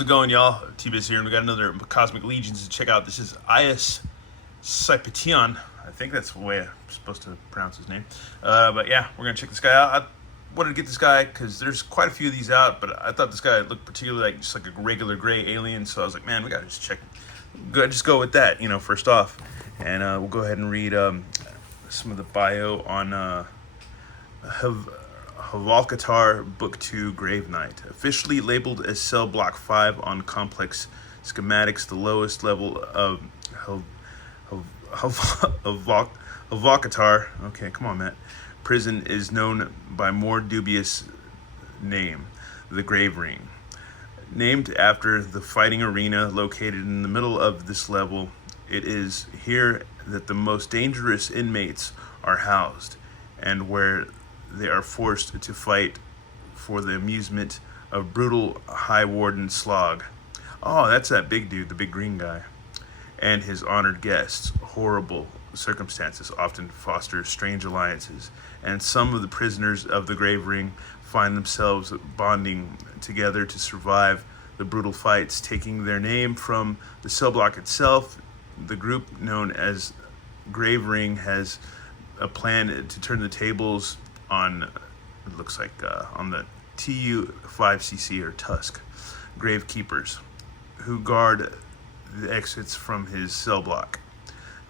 How's it going, y'all? T-Biz here, and we got another Cosmic Legions to check out. This is Aius Cyppiteon. I think that's the way I'm supposed to pronounce his name. But yeah, we're going to check this guy out. I wanted to get this guy because there's quite a few of these out, but I thought this guy looked particularly like just like a regular gray alien, so I was like, man, we got to just check. Just go with that, first off. And we'll go ahead and read some of the bio on Havalkatar Book 2 Grave Knight. Officially labeled as Cell Block 5 on complex schematics, the lowest level of Havalkatar. Okay, come on, Matt. Prison is known by more dubious name, the Grave Ring. Named after the fighting arena located in the middle of this level, it is here that the most dangerous inmates are housed, and where they are forced to fight for the amusement of brutal High Warden Slog. Oh, that's that big dude, the big green guy. And his honored guests. Horrible circumstances often foster strange alliances, and some of the prisoners of the Grave Ring find themselves bonding together to survive the brutal fights, taking their name from the cell block itself. The group known as Grave Ring has a plan to turn the tables on, it looks like, on the TU-5CC or Tusk gravekeepers who guard the exits from his cell block.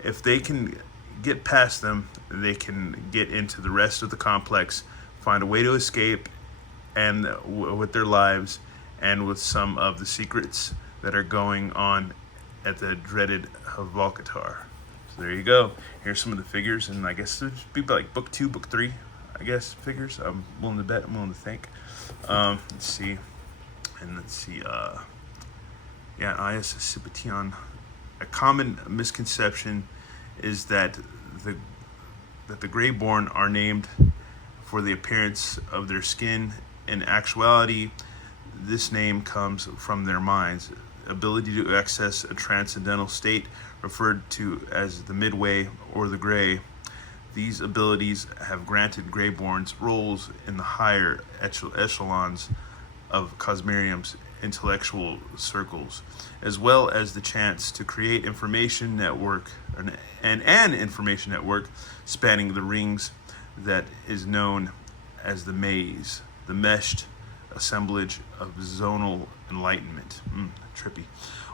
If they can get past them, they can get into the rest of the complex, find a way to escape, and with their lives and with some of the secrets that are going on at the dreaded Havalkatar. So there you go. Here's some of the figures, and I guess it'll be like book 2, book 3. I guess figures. I'm willing to bet. I'm willing to think. Let's see. Yeah, Aius Cyppiteon. A common misconception is that the Greyborn are named for the appearance of their skin. In actuality, this name comes from their minds. Ability to access a transcendental state, referred to as the Midway or the Grey. These abilities have granted Greyborns roles in the higher echelons of Cosmerium's intellectual circles, as well as the chance to create information network, an information network spanning the rings that is known as the Maze, the meshed assemblage of zonal enlightenment. Trippy.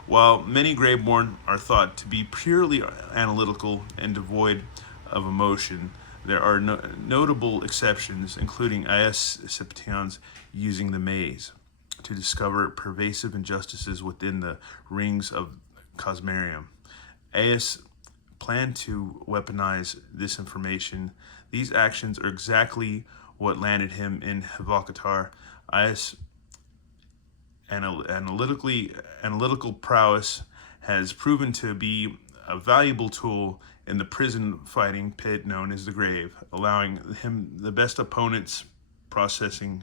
While many Greyborn are thought to be purely analytical and devoid of emotion, there are notable exceptions, including Aius Cyppiteon's using the maze to discover pervasive injustices within the rings of Cosmerium. Aius planned to weaponize this information. These actions are exactly what landed him in Havalkatar. Aius' analytical prowess has proven to be a valuable tool in the prison fighting pit known as the Grave, allowing him the best opponents, possessing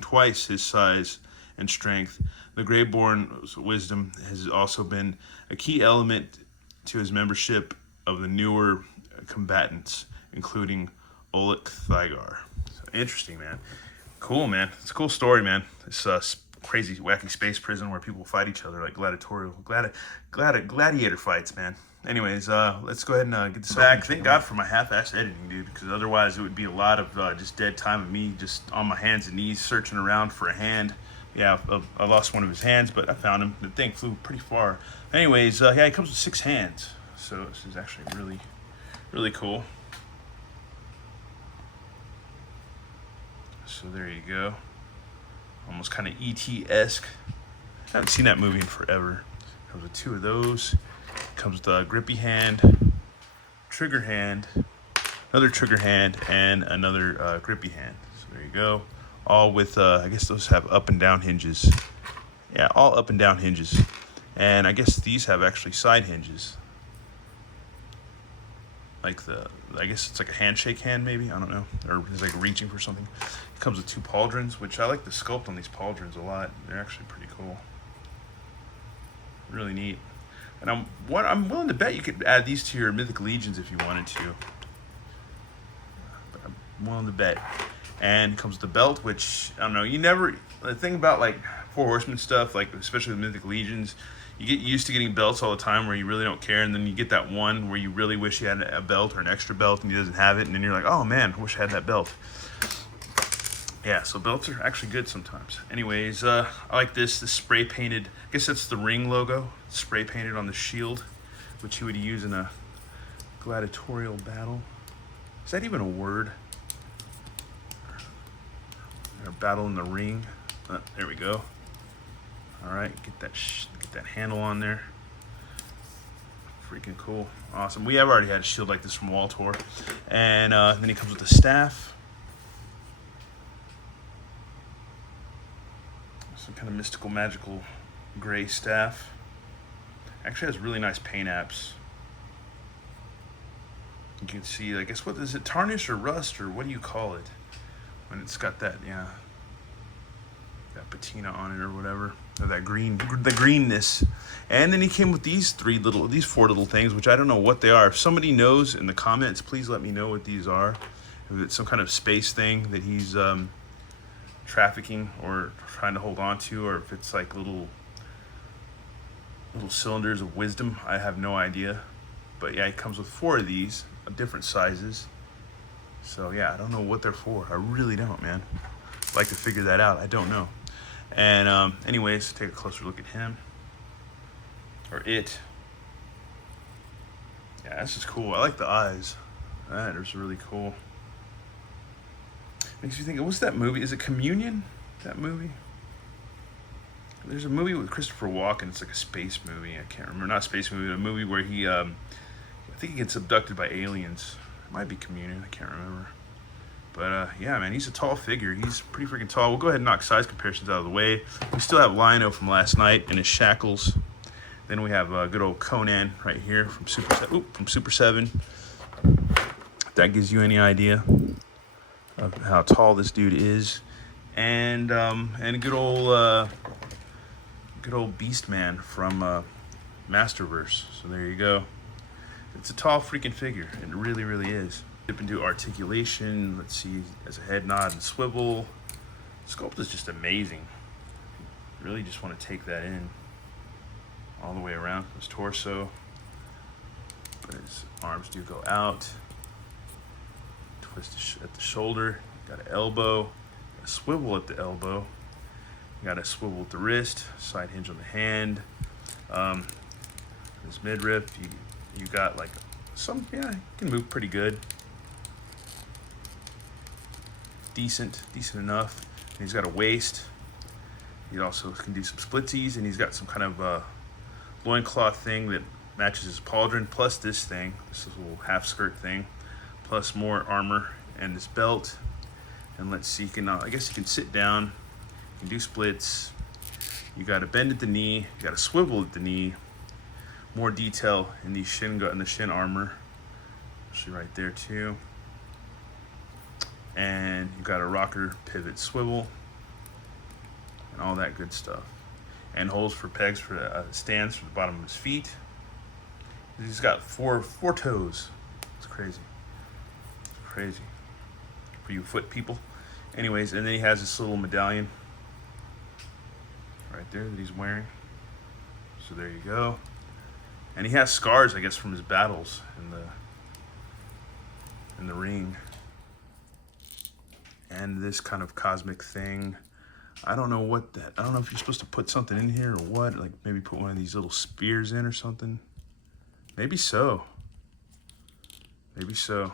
twice his size and strength. The Greyborn's wisdom has also been a key element to his membership of the newer combatants, including Oleg Thygar. So, interesting, man. Cool, man. It's a cool story, man. This crazy, wacky space prison where people fight each other like gladiator fights, man. Anyways, let's go ahead and get this back. Thank God for my half-ass editing, dude, because otherwise it would be a lot of just dead time of me just on my hands and knees searching around for a hand. Yeah, I lost one of his hands, but I found him. The thing flew pretty far. Anyways, yeah, he comes with 6 hands, so this is actually really, really cool. So there you go. Almost kind of E.T.-esque. I haven't seen that movie in forever. Comes with 2 of those. Comes with a grippy hand, trigger hand, another trigger hand, and another grippy hand. So there you go. All with, I guess those have up and down hinges. Yeah, all up and down hinges. And I guess these have actually side hinges. I guess it's like a handshake hand maybe, I don't know. Or it's like reaching for something. It comes with 2 pauldrons, which I like the sculpt on these pauldrons a lot. They're actually pretty cool. Really neat. And I'm willing to bet you could add these to your Mythic Legions if you wanted to. But I'm willing to bet. And it comes with the belt, which, I don't know, the thing about like Four Horsemen stuff, like especially the Mythic Legions, you get used to getting belts all the time where you really don't care, and then you get that one where you really wish you had a belt or an extra belt and he doesn't have it, and then you're like, oh man, I wish I had that belt. Yeah, so belts are actually good sometimes. Anyways, I like this spray painted, I guess that's the ring logo, spray painted on the shield, which you would use in a gladiatorial battle. Is that even a word? Or battle in the ring. There we go. All right, get that handle on there. Freaking cool, awesome. We have already had a shield like this from Waltor, and then he comes with a staff. Some kind of mystical, magical gray staff. Actually has really nice paint apps. You can see, I guess, what is it, tarnish or rust, or what do you call it when it's got that, yeah, that patina on it or whatever, or that green, the greenness. And then he came with these four little things, which I don't know what they are. If somebody knows in the comments, please let me know what these are. If it's some kind of space thing that he's trafficking or trying to hold on to, or if it's like little cylinders of wisdom, I have no idea. But yeah, it comes with four of these of different sizes. So yeah, I don't know what they're for. I really don't, man. I'd like to figure that out. I don't know. And anyways, take a closer look at him, or it. Yeah, this is cool. I like the eyes. That is really cool. Makes you think, what's that movie? Is it Communion? That movie? There's a movie with Christopher Walken. It's like a space movie. I can't remember. Not a space movie, but a movie where he, I think he gets abducted by aliens. It might be Communion. I can't remember. But yeah, man, he's a tall figure. He's pretty freaking tall. We'll go ahead and knock size comparisons out of the way. We still have Lionel from last night in his shackles. Then we have good old Conan right here from Super 7. If that gives you any idea of how tall this dude is. And good old Beastman from Masterverse. So there you go. It's a tall freaking figure. It really, really is. Dip into articulation. Let's see, as a head nod and swivel. Sculpt is just amazing. Really just want to take that in all the way around his torso. But his arms do go out. Twist at the shoulder. Got an elbow. A swivel at the elbow. Got a swivel at the wrist. Side hinge on the hand. His midriff. You got like some, yeah, he can move pretty good. Decent enough. And he's got a waist. He also can do some splitsies, and he's got some kind of loincloth thing that matches his pauldron, plus this thing, this little half skirt thing, plus more armor and this belt. And let's see, I guess you can sit down, you can do splits. You got a bend at the knee, you got a swivel at the knee. More detail in the shin armor, actually right there too. And you got a rocker, pivot, swivel, and all that good stuff. And holes for pegs for stands for the bottom of his feet. He's got four toes. It's crazy. It's crazy for you foot people. Anyways, and then he has this little medallion right there that he's wearing. So there you go. And he has scars, I guess, from his battles in the ring. And this kind of cosmic thing. I don't know if you're supposed to put something in here or what. Like maybe put one of these little spears in or something. Maybe so. Maybe so.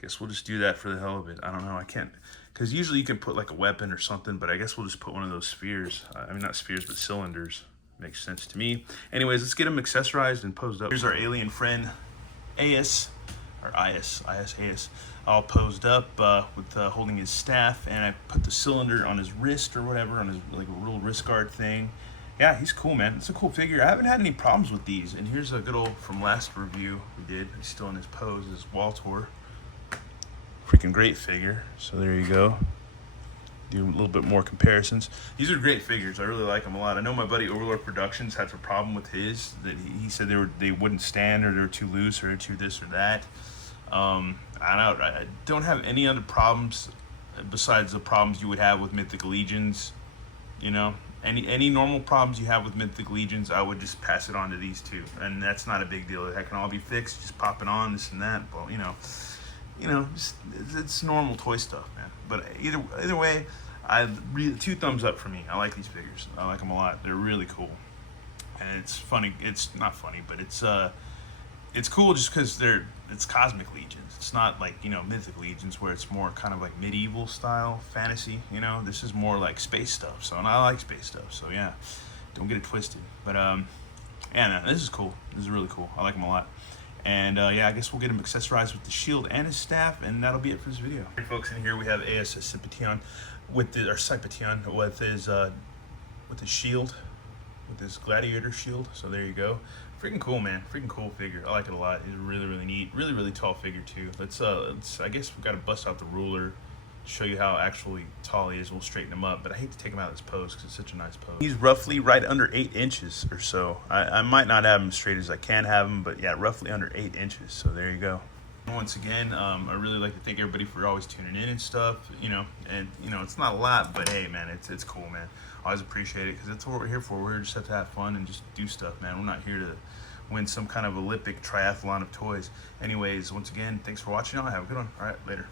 Guess we'll just do that for the hell of it. I don't know. I can't. Because usually you can put like a weapon or something. But I guess we'll just put one of those spheres. I mean, not spheres, but cylinders. Makes sense to me. Anyways, let's get him accessorized and posed up. Here's our alien friend, Aius. Or Aius, all posed up with holding his staff, and I put the cylinder on his wrist or whatever, on his like a real wrist guard thing. Yeah, he's cool, man. It's a cool figure. I haven't had any problems with these. And here's a good old from last review we did. He's still in his pose, his Waltor. Freaking great figure. So there you go. Do a little bit more comparisons. These are great figures. I really like them a lot. I know my buddy Overlord Productions had a problem with his, that he said they wouldn't stand, or they're too loose, or they're too this or that. I don't have any other problems besides the problems you would have with Mythic Legions You know, any normal problems you have with Mythic Legions, I would just pass it on to these two, and that's not a big deal. That can all be fixed. Just pop it on, this and that. But just, it's normal toy stuff, man. But either way, two thumbs up for me. I like these figures. I like them a lot. They're really cool, and it's funny. It's not funny, but it's cool just because it's cosmic legions. It's not like Mythic Legions where it's more kind of like medieval style fantasy. This is more like space stuff. So, and I like space stuff. So yeah, don't get it twisted. But yeah, no, this is cool. This is really cool. I like them a lot. And yeah, I guess we'll get him accessorized with the shield and his staff, and that'll be it for this video. All right, folks, in here we have Aius Cyppiteon Cyppiteon with his shield, with this gladiator shield. So there you go. Freaking cool, man. Freaking cool figure. I like it a lot. He's really, really neat. Really, really tall figure too. Let's I guess we've got to bust out the ruler to show you how actually tall he is. We'll straighten him up, but I hate to take him out of this pose because it's such a nice pose. He's roughly right under 8 inches or so. I might not have him straight as I can have him, but yeah, roughly under 8 inches. So there you go. Once again, I really like to thank everybody for always tuning in and stuff, and it's not a lot, but hey, man, it's cool, man. I always appreciate it because that's what we're here for. We're here just to have fun and just do stuff, man. We're not here to win some kind of Olympic triathlon of toys. Anyways, once again, thanks for watching. I'll have a good one. All right, later.